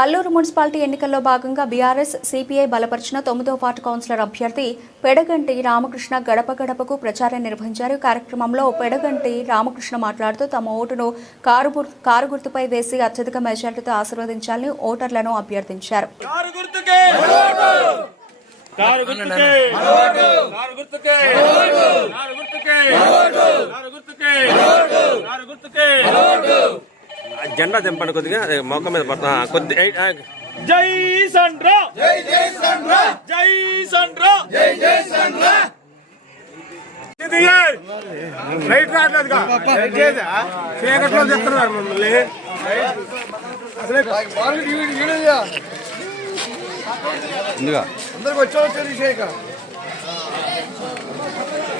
Kalluru municipality ఎన్నికల్లో భాగంగా BRS CPI బలపరిచిన 9వ వార్డు కౌన్సిలర్ అభ్యర్థి పెడగంటి రామకృష్ణ గడప గడపకు ప్రచారం నిర్వహించారు. కార్యక్రమంలో పెడగంటి రామకృష్ణ మాట్లాడుతూ తమ ఓటును కారు గుర్తుపై వేసి అత్యధిక మెజార్టీతో ఆశీర్వదించాలని ఓటర్లను అభ్యర్థించారు. జెండా దింపండి కొద్దిగా మోక మీద పడతా కొద్ది. జై సండ్రా జై జై సండ్రా జై సండ్రా జై జై సండ్రా. రైట్ రావట్లేదుగా చీకట్లో చెప్తున్నారు మమ్మల్ని. అందరికి వచ్చి షేక్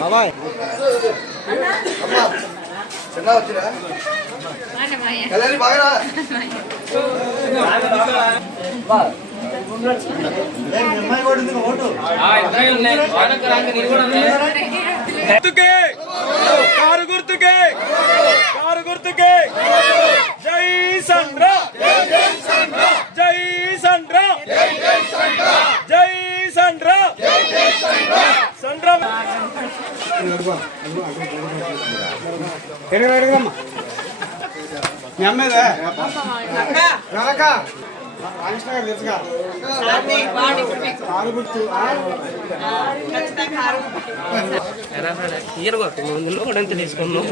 బాబాయ్ చిన్న వచ్చిరా బాగా కారు గుర్తుకే కారు గుర్తుకే జై సండ్రా జై సండ్రా జై సండ్రా సండ్రా. మీ అమ్మేదా తెలుసుగా కారు గుర్తు ముందులో కూడా ఎంత తీసుకున్నాం.